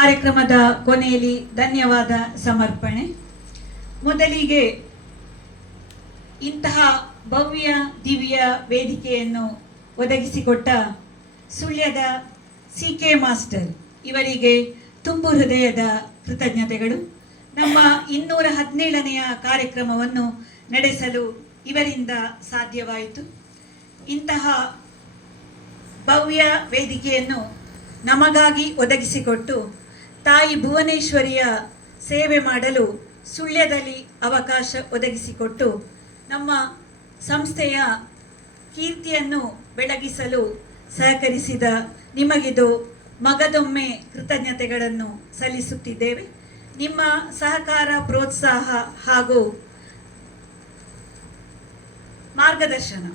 ಕಾರ್ಯಕ್ರಮದ ಕೊನೆಯಲ್ಲಿ ಧನ್ಯವಾದ ಸಮರ್ಪಣೆ. ಮೊದಲಿಗೆ ಇಂತಹ ಭವ್ಯ ದಿವ್ಯ ವೇದಿಕೆಯನ್ನು ಒದಗಿಸಿಕೊಟ್ಟ ಸುಳ್ಯದ CK ಮಾಸ್ಟರ್ ಇವರಿಗೆ ತುಂಬು ಹೃದಯದ ಕೃತಜ್ಞತೆಗಳು. ನಮ್ಮ 217ನೆಯ ಕಾರ್ಯಕ್ರಮವನ್ನು ನಡೆಸಲು ಇವರಿಂದ ಸಾಧ್ಯವಾಯಿತು. ಇಂತಹ ಭವ್ಯ ವೇದಿಕೆಯನ್ನು ನಮಗಾಗಿ ಒದಗಿಸಿಕೊಟ್ಟು ತಾಯಿ ಭುವನೇಶ್ವರಿಯ ಸೇವೆ ಮಾಡಲು ಸುಳ್ಯದಲ್ಲಿ ಅವಕಾಶ ಒದಗಿಸಿಕೊಟ್ಟು ನಮ್ಮ ಸಂಸ್ಥೆಯ ಕೀರ್ತಿಯನ್ನು ಬೆಳಗಿಸಲು ಸಹಕರಿಸಿದ ನಿಮಗಿದು ಮಗದೊಮ್ಮೆ ಕೃತಜ್ಞತೆಗಳನ್ನು ಸಲ್ಲಿಸುತ್ತಿದ್ದೇವೆ. ನಿಮ್ಮ ಸಹಕಾರ, ಪ್ರೋತ್ಸಾಹ ಹಾಗೂ ಮಾರ್ಗದರ್ಶನ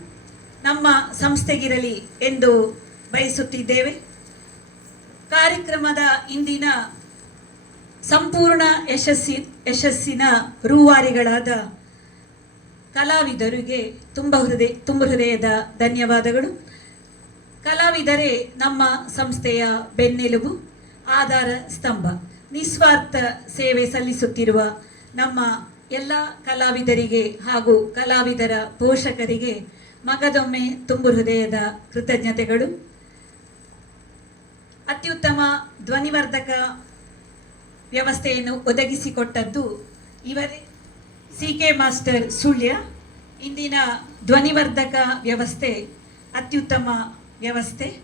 ನಮ್ಮ ಸಂಸ್ಥೆಗಿರಲಿ ಎಂದು ಬಯಸುತ್ತಿದ್ದೇವೆ. ಕಾರ್ಯಕ್ರಮದ ಇಂದಿನ ಸಂಪೂರ್ಣ ಯಶಸ್ಸಿನ ರೂವಾರಿಗಳಾದ ಕಲಾವಿದರಿಗೆ ತುಂಬ ಹೃದಯದ ಧನ್ಯವಾದಗಳು. ಕಲಾವಿದರೇ ನಮ್ಮ ಸಂಸ್ಥೆಯ ಬೆನ್ನೆಲುಬು, ಆಧಾರ ಸ್ತಂಭ. ನಿಸ್ವಾರ್ಥ ಸೇವೆ ಸಲ್ಲಿಸುತ್ತಿರುವ ನಮ್ಮ ಎಲ್ಲ ಕಲಾವಿದರಿಗೆ ಹಾಗೂ ಕಲಾವಿದರ ಪೋಷಕರಿಗೆ ಮಗದೊಮ್ಮೆ ತುಂಬು ಹೃದಯದ ಕೃತಜ್ಞತೆಗಳು. ಅತ್ಯುತ್ತಮ ಧ್ವನಿವರ್ಧಕ ವ್ಯವಸ್ಥೆಯನ್ನು ಒದಗಿಸಿಕೊಟ್ಟದ್ದು ಇವರೇ, CK ಮಾಸ್ಟರ್ ಸುಳ್ಯ. ಇಂದಿನ ಧ್ವನಿವರ್ಧಕ ವ್ಯವಸ್ಥೆ ಅತ್ಯುತ್ತಮ ವ್ಯವಸ್ಥೆ.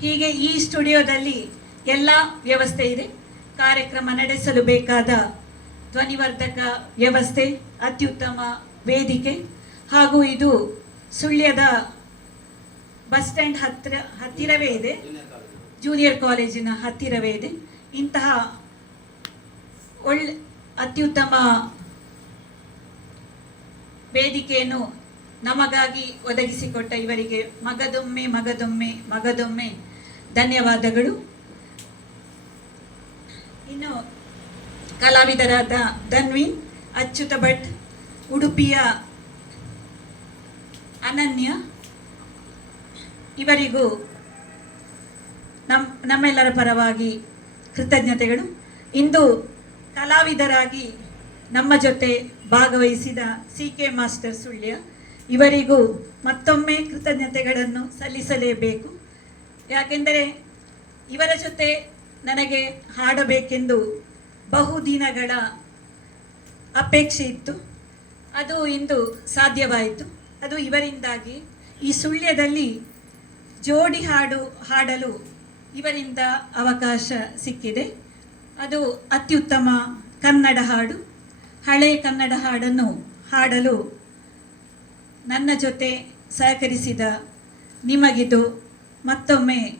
ಹೀಗೆ ಈ ಸ್ಟುಡಿಯೋದಲ್ಲಿ ಎಲ್ಲ ವ್ಯವಸ್ಥೆ ಇದೆ. ಕಾರ್ಯಕ್ರಮ ನಡೆಸಲು ಬೇಕಾದ ಧ್ವನಿವರ್ಧಕ ವ್ಯವಸ್ಥೆ, ಅತ್ಯುತ್ತಮ ವೇದಿಕೆ ಹಾಗೂ ಇದು ಸುಳ್ಯದ ಬಸ್ ಸ್ಟ್ಯಾಂಡ್ ಹತ್ತಿರವೇ ಇದೆ, ಜೂನಿಯರ್ ಕಾಲೇಜಿನ ಹತ್ತಿರವೇ ಇದೆ. ಇಂತಹ ಅತ್ಯುತ್ತಮ ವೇದಿಕೆಯನ್ನು ನಮಗಾಗಿ ಒದಗಿಸಿಕೊಟ್ಟ ಇವರಿಗೆ ಮಗದೊಮ್ಮೆ ಧನ್ಯವಾದಗಳು. ಇನ್ನು ಕಲಾವಿದರಾದ ಧನ್ವಿನ್, ಅಚ್ಯುತ ಭಟ್, ಉಡುಪಿಯ ಅನನ್ಯ, ಇವರಿಗೂ ನಮ್ಮೆಲ್ಲರ ಪರವಾಗಿ ಕೃತಜ್ಞತೆಗಳು. ಇಂದು ಕಲಾವಿದರಾಗಿ ನಮ್ಮ ಜೊತೆ ಭಾಗವಹಿಸಿದ CK ಮಾಸ್ಟರ್ ಸುಳ್ಯ ಇವರಿಗೂ ಮತ್ತೊಮ್ಮೆ ಕೃತಜ್ಞತೆಗಳನ್ನು ಸಲ್ಲಿಸಲೇಬೇಕು. ಯಾಕೆಂದರೆ ಇವರ ಜೊತೆ ನನಗೆ ಹಾಡಬೇಕೆಂದು ಬಹುದಿನಗಳ ಅಪೇಕ್ಷೆ ಇತ್ತು. ಅದು ಇಂದು ಸಾಧ್ಯವಾಯಿತು. ಅದು ಇವರಿಂದಾಗಿ. ಈ ಸುಳ್ಯದಲ್ಲಿ ಜೋಡಿ ಹಾಡಲು ಇವರಿಂದ ಅವಕಾಶ ಸಿಕ್ಕಿದೆ. ಅದು ಅತ್ಯುತ್ತಮ ಕನ್ನಡ ಹಾಡು. ಹಳೆ ಕನ್ನಡ ಹಾಡನ್ನು ಹಾಡಲು ನನ್ನ ಜೊತೆ ಸಹಕರಿಸಿದ ನಿಮಗಿದು ಮತ್ತೊಮ್ಮೆ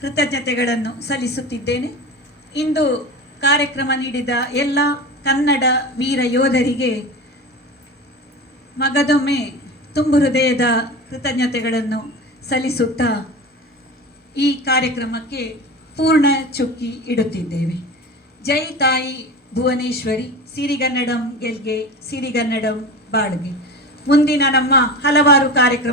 ಕೃತಜ್ಞತೆಗಳನ್ನು ಸಲ್ಲಿಸುತ್ತಿದ್ದೇನೆ. ಇಂದು ಕಾರ್ಯಕ್ರಮ ನೀಡಿದ ಎಲ್ಲ ಕನ್ನಡ ವೀರ ಯೋಧರಿಗೆ ಮಗದೊಮ್ಮೆ ತುಂಬು ಹೃದಯದ ಕೃತಜ್ಞತೆಗಳನ್ನು ಸಲ್ಲಿಸುತ್ತಾ ಈ ಕಾರ್ಯಕ್ರಮಕ್ಕೆ ಪೂರ್ಣ ಚುಕ್ಕಿ ಇಡುತ್ತಿದ್ದೇವೆ. ಜೈ ತಾಯಿ ಭುವನೇಶ್ವರಿ, ಸಿರಿಗನ್ನಡಂ ಗೆಲ್ಗೆ, ಸಿರಿಗನ್ನಡಂ ಬಾಳ್ಗೆ. ಮುಂದಿನ ನಮ್ಮ ಹಲವಾರು ಕಾರ್ಯಕ್ರಮ